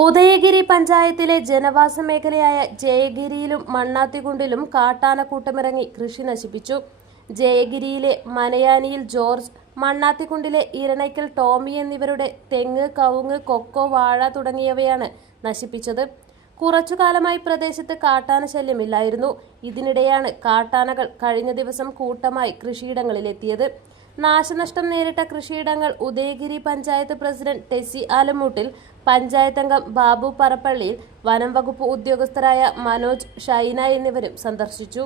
ഉദയഗിരി പഞ്ചായത്തിലെ ജനവാസ മേഖലയായ ജയഗിരിയിലും മണ്ണാത്തിക്കുണ്ടിലും കാട്ടാനക്കൂട്ടമിറങ്ങി കൃഷി നശിപ്പിച്ചു. ജയഗിരിയിലെ മനയാനിയിൽ ജോർജ്, മണ്ണാത്തിക്കുണ്ടിലെ ഇരണയ്ക്കൽ ടോമി എന്നിവരുടെ തെങ്ങ്, കവുങ്ങ്, കൊക്കോ, വാഴ തുടങ്ങിയവയാണ് നശിപ്പിച്ചത്. കുറച്ചുകാലമായി പ്രദേശത്ത് കാട്ടാന ശല്യമില്ലായിരുന്നു. ഇതിനിടെയാണ് കാട്ടാനകൾ കഴിഞ്ഞ ദിവസം കൂട്ടമായി കൃഷിയിടങ്ങളിലെത്തിയത്. നാശനഷ്ടം നേരിട്ട കൃഷിയിടങ്ങൾ ഉദയഗിരി പഞ്ചായത്ത് പ്രസിഡന്റ് ടെസി ആലമൂട്ടിൽ, പഞ്ചായത്ത് അംഗം ബാബു പറപ്പള്ളിയിൽ, വനം വകുപ്പ് ഉദ്യോഗസ്ഥരായ മനോജ്, ഷൈന എന്നിവരും സന്ദർശിച്ചു.